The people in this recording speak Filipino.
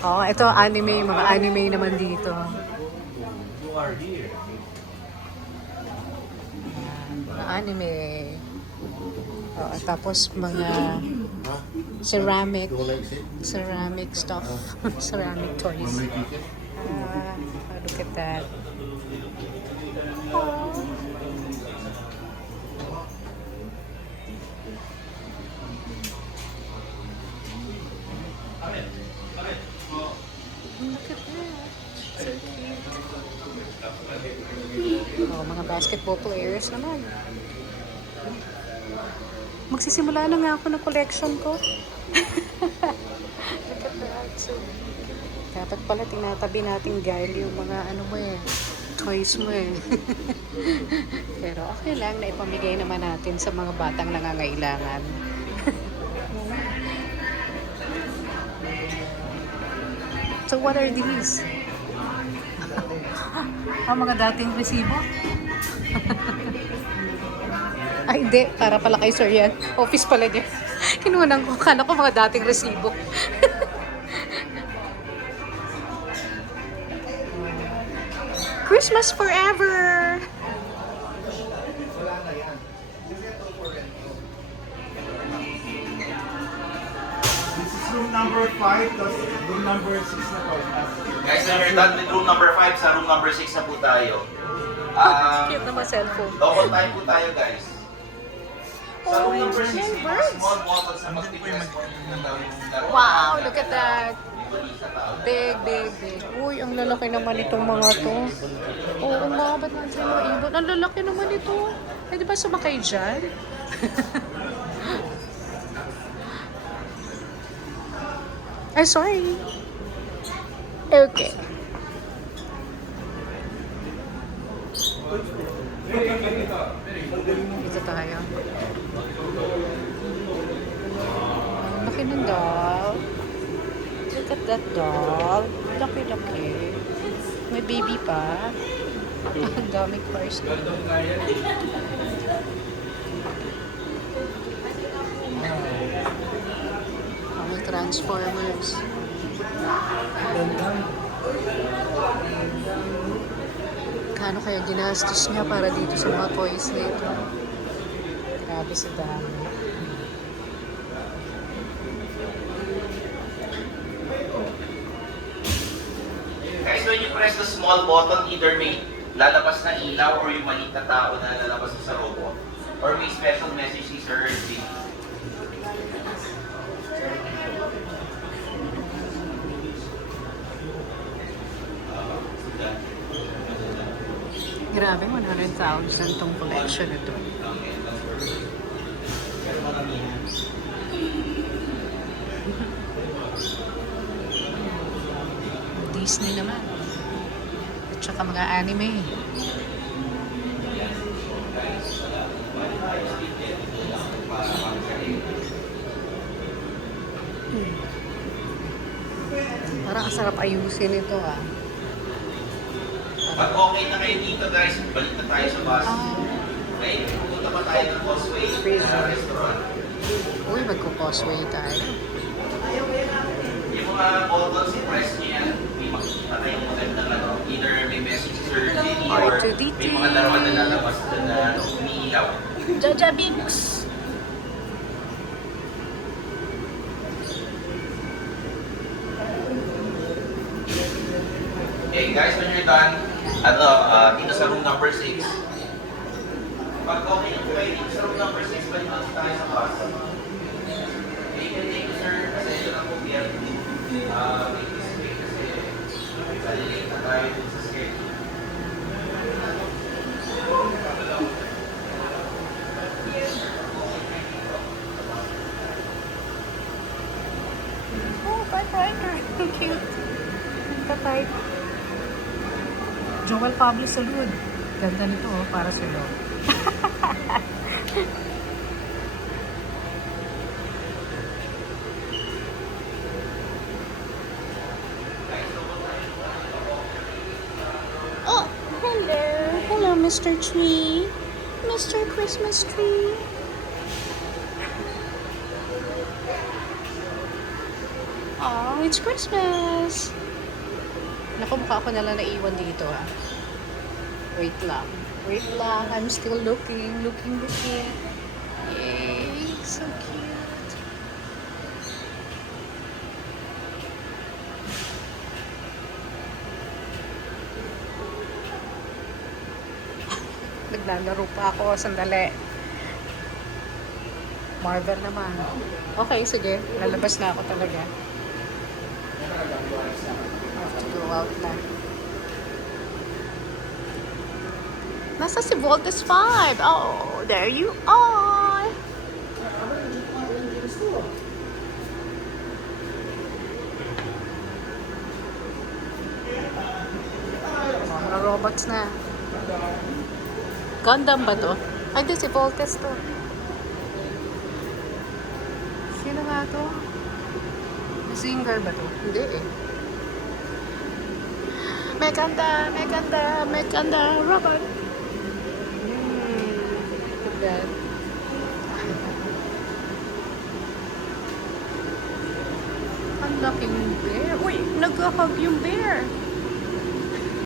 Oh, ito anime, mga anime naman dito. You are here. Mga anime. Oh, tapos mga ceramic stuff, ceramic toys. Look at that. Oh. Look at that. So cute. Oh, mga basketball players naman. Magsisimula na nga ako ng collection ko. Look at that. So cute. Dapat pala tinatabi natin guys yung mga ano mo eh, toys mo eh. Pero okay lang, naipamigay naman natin sa mga batang nangangailangan. So what are these? Mga dating resibo? Ay, hindi. Para pala kay Sir yan. Office pala niya. Kinunan ko. Kala ko mga dating resibo. Christmas forever! This is room number 5, plus room number 6 na po. Guys, when we're done with room number 5, sa room number 6 na po tayo. Cute naman cellphone. Local time po tayo, guys. Sa room Oh, number 6, yay, may mga birds. small bottles na mag-pictures po. Wow, look at that. Big, big, big. Uy, ang lalaki naman itong mga to. Oo nga, ba't naman sa'yo mga ibon? Ang lalaki naman ito. Pwede ba sumakay dyan? Ay, sorry. Okay. Dito tayo. Laki ng doll. Look at that doll. Laki-laki. May baby pa. Ang daming cars na. May Transformers. Kano kaya ginastos niya para dito sa mga toys na ito? Grabe sa dami. Guys, when you press the small button, either may lalabas na ilaw or yung maliit na tao na lalabas sa robot. Or may special message si Sir Erwin. Grabe, 100,000 tong collection ito. Disney naman. At saka mga anime. Parang ang sarap ayusin ito ah. Pag okay na kayo dito, guys, balik na tayo sa bus. Okay, pupunta pa tayo ng Causeway sa restaurant. Uy, magko-causeway tayo. Yung mga bottles, i-press niyo yan. May makikita kayong magandang ano. Either may message si Sir Jenny or R2D2. may mga darawan na lalabas na umiilaw. Jaja Binks! Okay, guys, when you're done, dito sa room number 6. Pag okay na po kayo dito sa room number 6, balik na tayo sa bus. Thank you, sir. Kasi yun ang po yan. Make this quick kasi salilate na tayo dun sa schedule. Oh, bye-bye. Cute. Bye-bye. Joel Pablo Salud. Ganda nito oh, para sa lo. Oh, hello. Hello, Mr. Tree. Mr. Christmas Tree. Oh, it's Christmas! Naku, mukha ko na lang naiwan dito ah. Wait lang. Wait lang. I'm still looking. Looking. Yay! So cute. Naglalaro pa ako. Sandali. Marvel naman. Okay, sige. Lalabas na ako talaga. Have to go out na. Nasa si Voltes 5. Oh, there you are. Mga robots na. Gundam ba to? Ay, di si Voltes to. Sino nga to? Singer ba to? Hindi eh. Meganda, robot. Look at that. Ang laking bear. Uy, nag-hug yung bear.